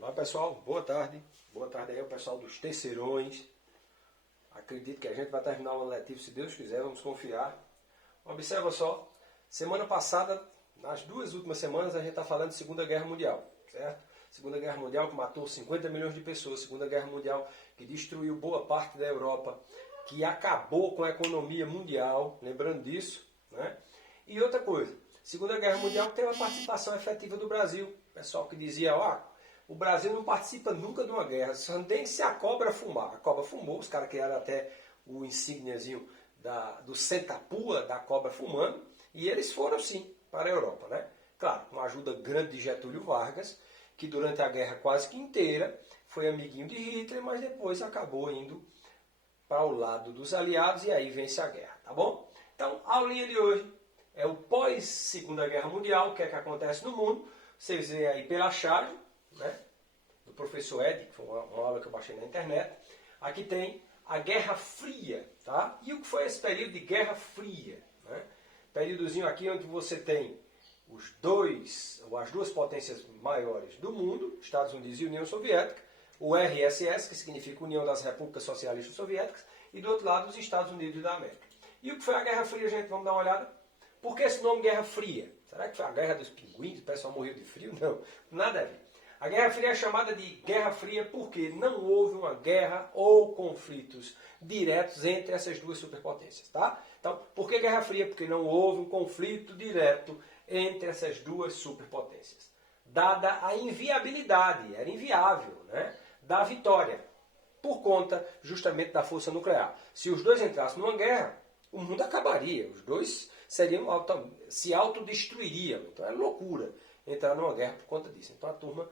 Olá pessoal, boa tarde. Boa tarde aí ao pessoal dos terceirões. Acredito que a gente vai terminar o ano letivo, se Deus quiser, vamos confiar. Observa só, semana passada, nas duas últimas semanas, a gente está falando de Segunda Guerra Mundial, certo? Segunda Guerra Mundial que matou 50 milhões de pessoas, Segunda Guerra Mundial que destruiu boa parte da Europa, que acabou com a economia mundial, lembrando disso, né? E outra coisa, Segunda Guerra Mundial teve a participação efetiva do Brasil. Pessoal que dizia, o Brasil não participa nunca de uma guerra, só nem se a cobra fumar. A cobra fumou, os caras criaram até o insígniazinho do Sentapua, da cobra fumando, e eles foram sim para a Europa, né? Claro, com a ajuda grande de Getúlio Vargas, que durante a guerra quase que inteira foi amiguinho de Hitler, mas depois acabou indo para o lado dos aliados e aí vence a guerra, tá bom? Então, a aulinha de hoje é o pós-Segunda Guerra Mundial, o que é que acontece no mundo. Vocês veem aí pela charge, né, do professor Ed, que foi uma aula que eu baixei na internet. Aqui tem a Guerra Fria, tá? E o que foi esse período de Guerra Fria? Né? Períodozinho aqui onde você tem as duas potências maiores do mundo, Estados Unidos e União Soviética, o RSS, que significa União das Repúblicas Socialistas Soviéticas, e do outro lado os Estados Unidos da América. E o que foi a Guerra Fria, gente? Vamos dar uma olhada? Por que esse nome Guerra Fria? Será que foi a Guerra dos Pinguins? O pessoal morreu de frio? Não, nada a ver. A Guerra Fria é chamada de Guerra Fria porque não houve uma guerra ou conflitos diretos entre essas duas superpotências, tá? Então, por que Guerra Fria? Porque não houve um conflito direto entre essas duas superpotências. Dada a inviabilidade, era inviável, né, da vitória, por conta justamente da força nuclear. Se os dois entrassem numa guerra, o mundo acabaria, os dois se autodestruiriam. Então é loucura entrar numa guerra por conta disso. Então a turma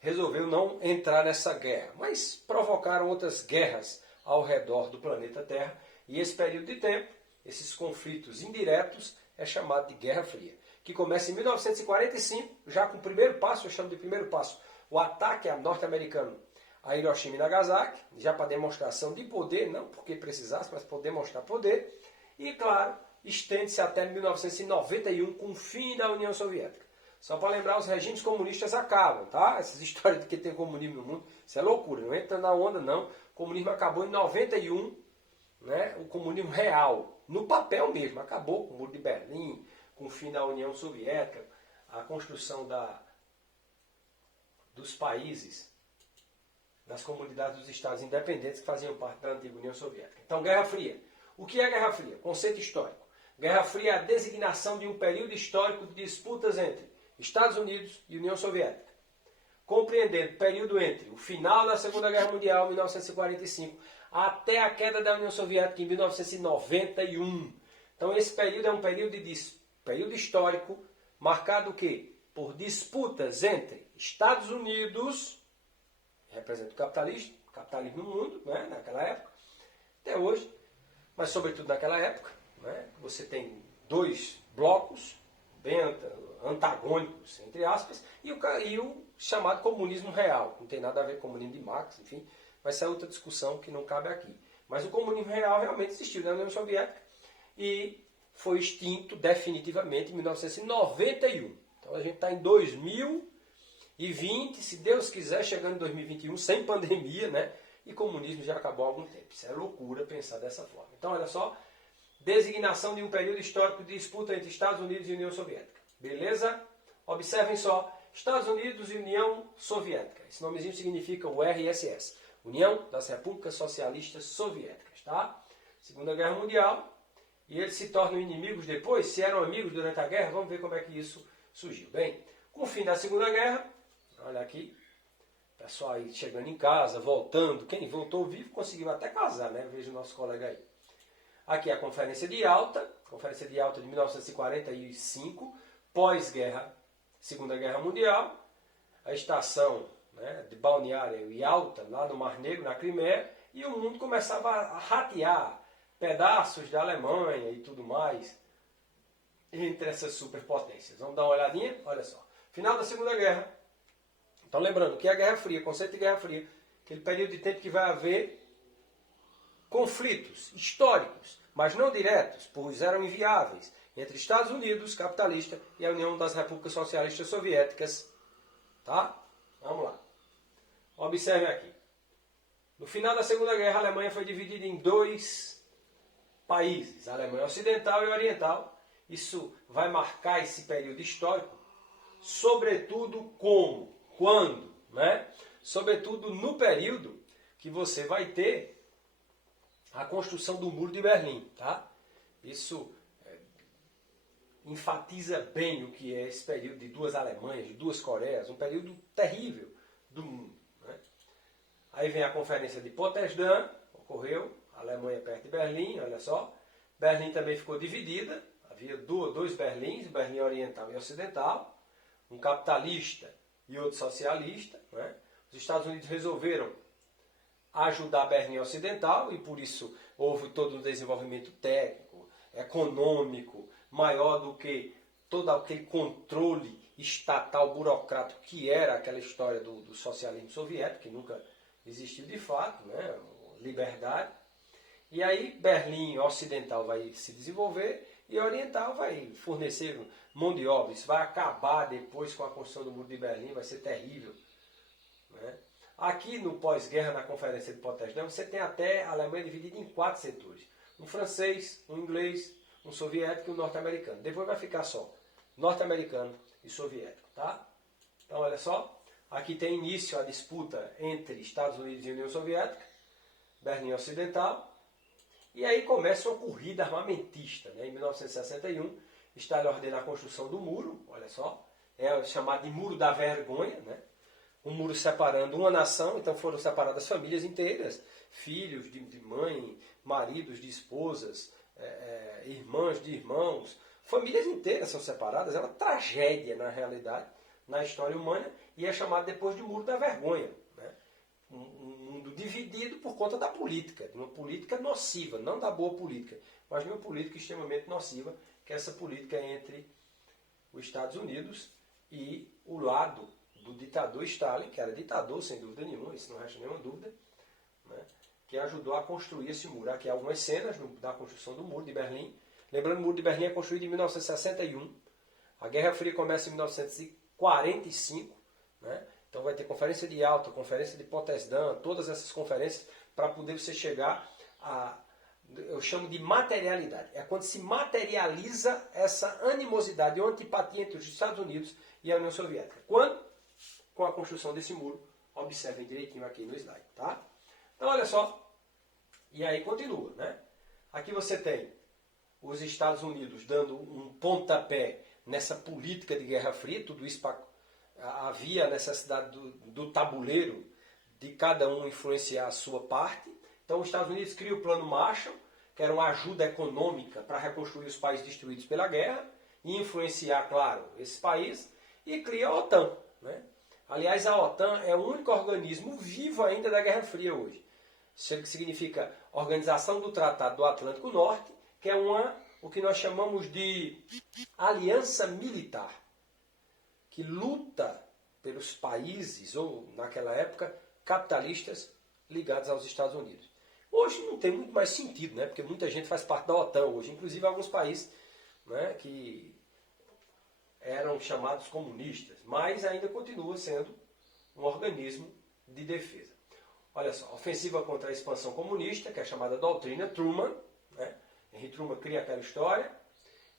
resolveu não entrar nessa guerra, mas provocaram outras guerras ao redor do planeta Terra, e esse período de tempo, esses conflitos indiretos, é chamado de Guerra Fria, que começa em 1945, já com o primeiro passo, eu chamo de primeiro passo, o ataque norte-americano a Hiroshima e Nagasaki, já para demonstração de poder, não porque precisasse, mas para demonstrar poder, e claro, estende-se até 1991 com o fim da União Soviética. Só para lembrar, os regimes comunistas acabam, tá? Essas histórias de que tem comunismo no mundo, isso é loucura, não entra na onda não. O comunismo acabou em 91, né? O comunismo real, no papel mesmo, acabou com o Muro de Berlim, com o fim da União Soviética, a construção dos países, das comunidades dos estados independentes que faziam parte da antiga União Soviética. Então, Guerra Fria. O que é Guerra Fria? Conceito histórico. Guerra Fria é a designação de um período histórico de disputas entre Estados Unidos e União Soviética, compreendendo o período entre o final da Segunda Guerra Mundial, 1945, até a queda da União Soviética em 1991. Então esse período é um período histórico marcado o quê? Por disputas entre Estados Unidos, que representa o capitalismo no mundo, né, naquela época, até hoje, mas sobretudo naquela época, né, você tem dois blocos bem antagônicos, entre aspas, e o chamado comunismo real. Não tem nada a ver com o comunismo de Marx, enfim, mas essa é outra discussão que não cabe aqui. Mas o comunismo real realmente existiu na União Soviética e foi extinto definitivamente em 1991. Então a gente está em 2020, se Deus quiser, chegando em 2021, sem pandemia, né? E comunismo já acabou há algum tempo. Isso é loucura pensar dessa forma. Então, olha só, designação de um período histórico de disputa entre Estados Unidos e União Soviética. Beleza? Observem só, Estados Unidos e União Soviética. Esse nomezinho significa o RSS, União das Repúblicas Socialistas Soviéticas, tá? Segunda Guerra Mundial, e eles se tornam inimigos depois, se eram amigos durante a guerra, vamos ver como é que isso surgiu. Bem, com o fim da Segunda Guerra, olha aqui, pessoal aí chegando em casa, voltando, quem voltou vivo conseguiu até casar, né? Veja o nosso colega aí. Aqui é a Conferência de Yalta de 1945, pós-guerra, Segunda Guerra Mundial, a estação, né, de balneário Yalta, lá no Mar Negro, na Crimeia, e o mundo começava a ratear pedaços da Alemanha e tudo mais entre essas superpotências. Vamos dar uma olhadinha? Olha só. Final da Segunda Guerra. Então lembrando que é a Guerra Fria, conceito de Guerra Fria, aquele período de tempo que vai haver conflitos históricos, mas não diretos, pois eram inviáveis, entre Estados Unidos, capitalista, e a União das Repúblicas Socialistas Soviéticas. Tá? Vamos lá. Observem aqui. No final da Segunda Guerra, a Alemanha foi dividida em dois países, a Alemanha Ocidental e Oriental. Isso vai marcar esse período histórico, sobretudo como, quando, né? Sobretudo no período que você vai ter a construção do Muro de Berlim, tá? Isso enfatiza bem o que é esse período de duas Alemanhas, de duas Coreias, um período terrível do mundo, né? Aí vem a Conferência de Potsdam, ocorreu, a Alemanha perto de Berlim, olha só. Berlim também ficou dividida, havia dois Berlins, Berlim Oriental e Ocidental, um capitalista e outro socialista, né? Os Estados Unidos resolveram ajudar Berlim Ocidental e por isso houve todo um desenvolvimento técnico, econômico, maior do que todo aquele controle estatal burocrático que era aquela história do socialismo soviético, que nunca existiu de fato, né? Liberdade. E aí Berlim Ocidental vai se desenvolver e Oriental vai fornecer mão de obra. Isso vai acabar depois com a construção do Muro de Berlim, vai ser terrível, né? Aqui no pós-guerra, na Conferência de Potsdam, você tem até a Alemanha dividida em 4 setores. Um francês, um inglês, um soviético e um norte-americano. Depois vai ficar só norte-americano e soviético, tá? Então, olha só. Aqui tem início a disputa entre Estados Unidos e União Soviética, Berlim Ocidental. E aí começa uma corrida armamentista, né? Em 1961, Stalin ordena a construção do muro, olha só. É chamado de Muro da Vergonha, né? Um muro separando uma nação, então foram separadas famílias inteiras, filhos de mãe, maridos de esposas, irmãs de irmãos, famílias inteiras são separadas, é uma tragédia na realidade, na história humana, e é chamado depois de Muro da Vergonha, né? Um mundo dividido por conta da política, de uma política nociva, não da boa política, mas de uma política extremamente nociva, que é essa política entre os Estados Unidos e o lado do ditador Stalin, que era ditador sem dúvida nenhuma, isso não resta nenhuma dúvida, né? Que ajudou a construir esse muro. Aqui há algumas cenas da construção do Muro de Berlim. Lembrando, o Muro de Berlim é construído em 1961, a Guerra Fria começa em 1945, né? Então vai ter Conferência de Yalta, Conferência de Potsdam, todas essas conferências para poder você chegar a, eu chamo de materialidade. É quando se materializa essa animosidade ou antipatia entre os Estados Unidos e a União Soviética. Quando? Com a construção desse muro. Observem direitinho aqui no slide, tá? Então, olha só. E aí continua, né? Aqui você tem os Estados Unidos dando um pontapé nessa política de Guerra Fria. Tudo isso havia a necessidade do tabuleiro de cada um influenciar a sua parte. Então, os Estados Unidos cria o Plano Marshall, que era uma ajuda econômica para reconstruir os países destruídos pela guerra e influenciar, claro, esses países. E cria a OTAN, né? Aliás, a OTAN é o único organismo vivo ainda da Guerra Fria hoje. Isso significa Organização do Tratado do Atlântico Norte, que é o que nós chamamos de aliança militar, que luta pelos países, ou naquela época, capitalistas ligados aos Estados Unidos. Hoje não tem muito mais sentido, né? Porque muita gente faz parte da OTAN hoje, inclusive alguns países, né, que eram chamados comunistas, mas ainda continua sendo um organismo de defesa. Olha só, ofensiva contra a expansão comunista, que é a chamada doutrina Truman, né? Henry Truman cria aquela história.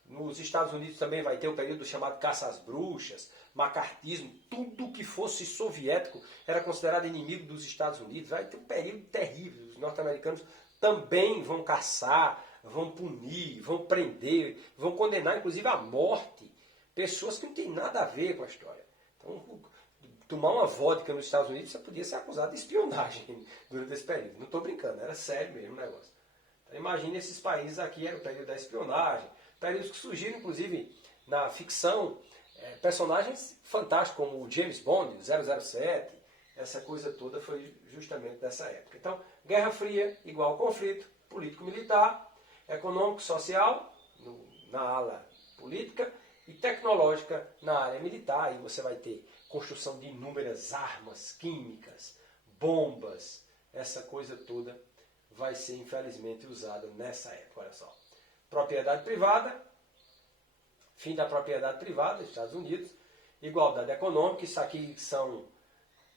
Nos Estados Unidos também vai ter o período chamado caça às bruxas, macartismo, tudo que fosse soviético era considerado inimigo dos Estados Unidos. Vai ter um período terrível. Os norte-americanos também vão caçar, vão punir, vão prender, vão condenar inclusive à morte pessoas que não têm nada a ver com a história. Então, tomar uma vodka nos Estados Unidos, você podia ser acusado de espionagem durante esse período. Não estou brincando, era sério mesmo o negócio. Então, imagine esses países aqui, era o período da espionagem, períodos que surgiram, inclusive, na ficção, personagens fantásticos, como o James Bond, 007, essa coisa toda foi justamente dessa época. Então, Guerra Fria igual conflito político-militar, econômico-social, na ala política, e tecnológica na área militar, e você vai ter construção de inúmeras armas químicas, bombas, essa coisa toda vai ser infelizmente usada nessa época. Olha só, propriedade privada, fim da propriedade privada, Estados Unidos, igualdade econômica, isso aqui são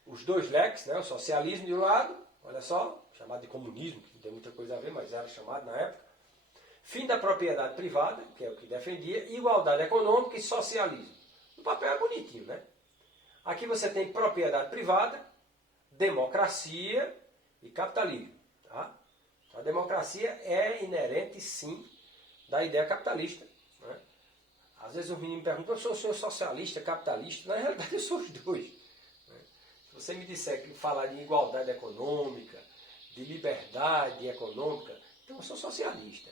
os dois leques, né? O socialismo de um lado, olha só, chamado de comunismo, que não tem muita coisa a ver, mas era chamado na época. Fim da propriedade privada, que é o que defendia, igualdade econômica e socialismo. O papel é bonitinho, né? Aqui você tem propriedade privada, democracia e capitalismo. Tá? A democracia é inerente, sim, da ideia capitalista. Né? Às vezes um menino me pergunta, eu sou socialista, capitalista? Na realidade eu sou os dois. Né? Se você me disser que falar de igualdade econômica, de liberdade econômica, então eu sou socialista.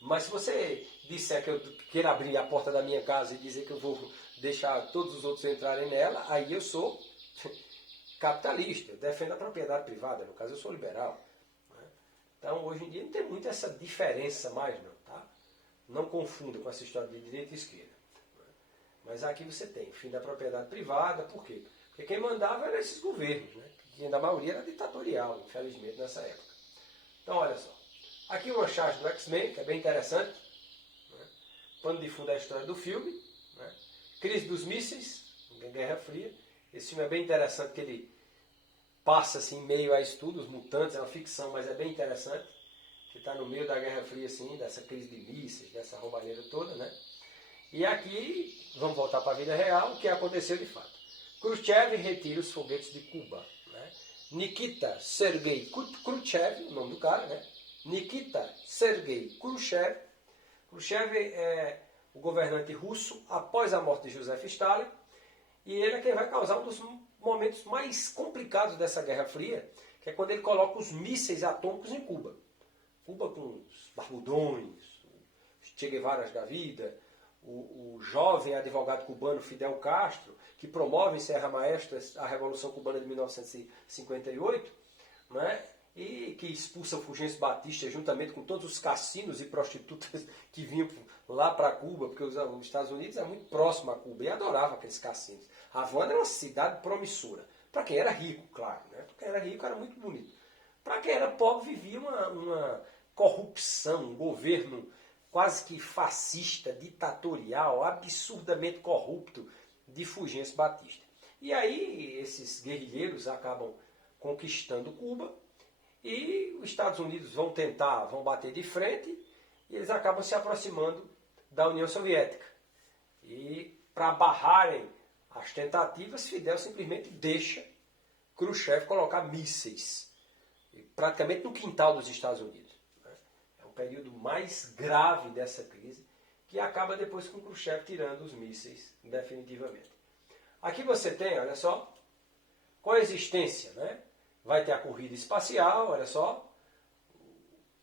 Mas se você disser que eu quero abrir a porta da minha casa e dizer que eu vou deixar todos os outros entrarem nela, aí eu sou capitalista, eu defendo a propriedade privada, no caso eu sou liberal. Né? Então hoje em dia não tem muito essa diferença mais não, tá? Não confunda com essa história de direita e esquerda. Né? Mas aqui você tem o fim da propriedade privada, por quê? Porque quem mandava eram esses governos, né? Que na maioria era ditatorial, infelizmente, nessa época. Então olha só. Aqui uma charge do X-Men, que é bem interessante. Né? Pano de fundo da história do filme. Né? Crise dos mísseis, Guerra Fria. Esse filme é bem interessante, que ele passa assim, meio a estudos, mutantes, é uma ficção, mas é bem interessante. Que está no meio da Guerra Fria, assim, dessa crise de mísseis, dessa roubalheira toda. Né? E aqui, vamos voltar para a vida real, o que aconteceu de fato. Khrushchev retira os foguetes de Cuba. Né? Nikita Sergei Khrushchev, o nome do cara, né? Nikita Sergei Khrushchev. Khrushchev é o governante russo após a morte de Joseph Stalin. E ele é quem vai causar um dos momentos mais complicados dessa Guerra Fria, que é quando ele coloca os mísseis atômicos em Cuba. Cuba com os barbudões, os Che Guevaras da vida, o jovem advogado cubano Fidel Castro, que promove em Serra Maestra a Revolução Cubana de 1958, né? E que expulsa o Fulgêncio Batista juntamente com todos os cassinos e prostitutas que vinham lá para Cuba, porque os Estados Unidos é muito próximo a Cuba e adorava aqueles cassinos. Havana era uma cidade promissora. Para quem era rico, claro. Né? Para quem era rico era muito bonito. Para quem era pobre vivia uma corrupção, um governo quase que fascista, ditatorial, absurdamente corrupto de Fulgêncio Batista. E aí esses guerrilheiros acabam conquistando Cuba, e os Estados Unidos vão bater de frente, e eles acabam se aproximando da União Soviética. E para barrarem as tentativas, Fidel simplesmente deixa Khrushchev colocar mísseis, praticamente no quintal dos Estados Unidos. É o período mais grave dessa crise, que acaba depois com Khrushchev tirando os mísseis definitivamente. Aqui você tem, olha só, coexistência, né? Vai ter a corrida espacial, olha só.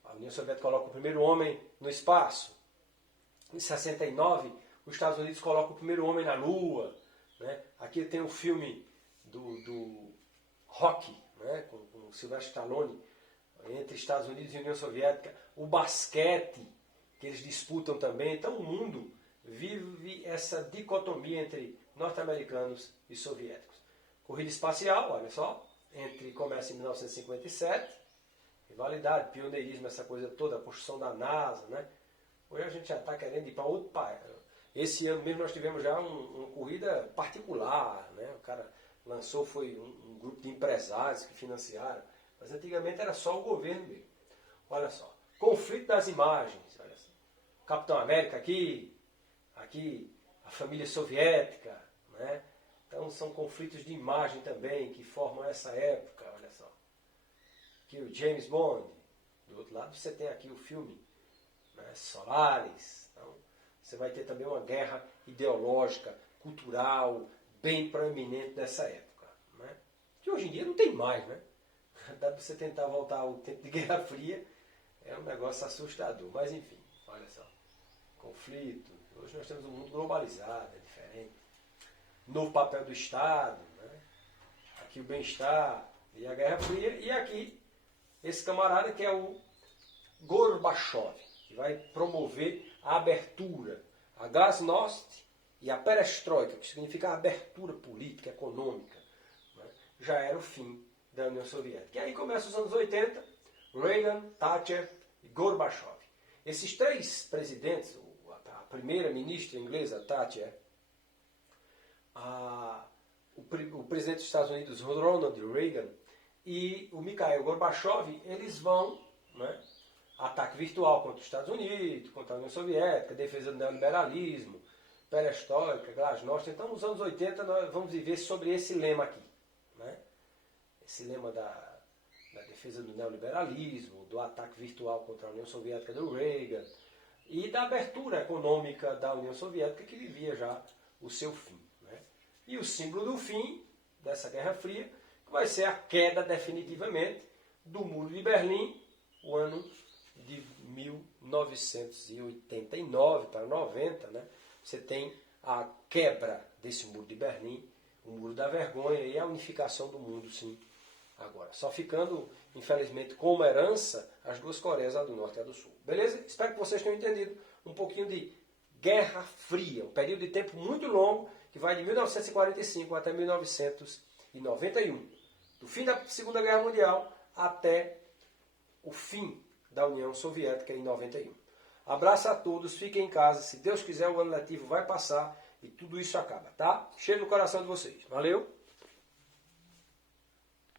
A União Soviética coloca o primeiro homem no espaço. Em 69, os Estados Unidos colocam o primeiro homem na Lua. Né? Aqui tem o filme do Rocky, né? com o Sylvester Stallone, entre Estados Unidos e União Soviética. O basquete, que eles disputam também. Então o mundo vive essa dicotomia entre norte-americanos e soviéticos. Corrida espacial, olha só. Começa em 1957, rivalidade, pioneirismo, essa coisa toda, a construção da NASA, né? Hoje a gente já está querendo ir para outro país. Esse ano mesmo nós tivemos já uma corrida particular, né? O cara lançou, foi um grupo de empresários que financiaram, mas antigamente era só o governo mesmo. Olha só, conflito das imagens, olha só. Capitão América aqui a família soviética, né? Então são conflitos de imagem também que formam essa época, olha só. Aqui o James Bond, do outro lado você tem aqui o filme, né, Solaris. Então você vai ter também uma guerra ideológica, cultural, bem proeminente dessa época. Né? Que hoje em dia não tem mais, né? Dá para você tentar voltar ao tempo de Guerra Fria, é um negócio assustador. Mas enfim, olha só. Conflito. Hoje nós temos um mundo globalizado, é diferente. Novo papel do Estado, né? Aqui o bem-estar e a Guerra Fria, e aqui esse camarada que é o Gorbachev, que vai promover a abertura, a glasnost e a perestroika, que significa a abertura política, econômica, né? Já era o fim da União Soviética. E aí começa os anos 80, Reagan, Thatcher e Gorbachev. Esses três presidentes, a primeira ministra inglesa, Thatcher, o presidente dos Estados Unidos, Ronald Reagan, e o Mikhail Gorbachev, eles vão, né, ataque virtual contra os Estados Unidos, contra a União Soviética, defesa do neoliberalismo, perestroika, glasnost. Então, nos anos 80, nós vamos viver sobre esse lema aqui. Né? Esse lema da defesa do neoliberalismo, do ataque virtual contra a União Soviética do Reagan e da abertura econômica da União Soviética, que vivia já o seu fim. Né? E o símbolo do fim dessa Guerra Fria vai ser a queda definitivamente do Muro de Berlim, o ano de 1989 para 90, né? Você tem a quebra desse Muro de Berlim, o Muro da Vergonha e a unificação do mundo, sim, agora. Só ficando, infelizmente, como herança, as duas Coreias, a do Norte e a do Sul. Beleza? Espero que vocês tenham entendido um pouquinho de Guerra Fria, um período de tempo muito longo, que vai de 1945 até 1991. Do fim da Segunda Guerra Mundial até o fim da União Soviética em 91. Abraço a todos, fiquem em casa. Se Deus quiser, o ano letivo vai passar e tudo isso acaba, tá? Cheiro no coração de vocês. Valeu!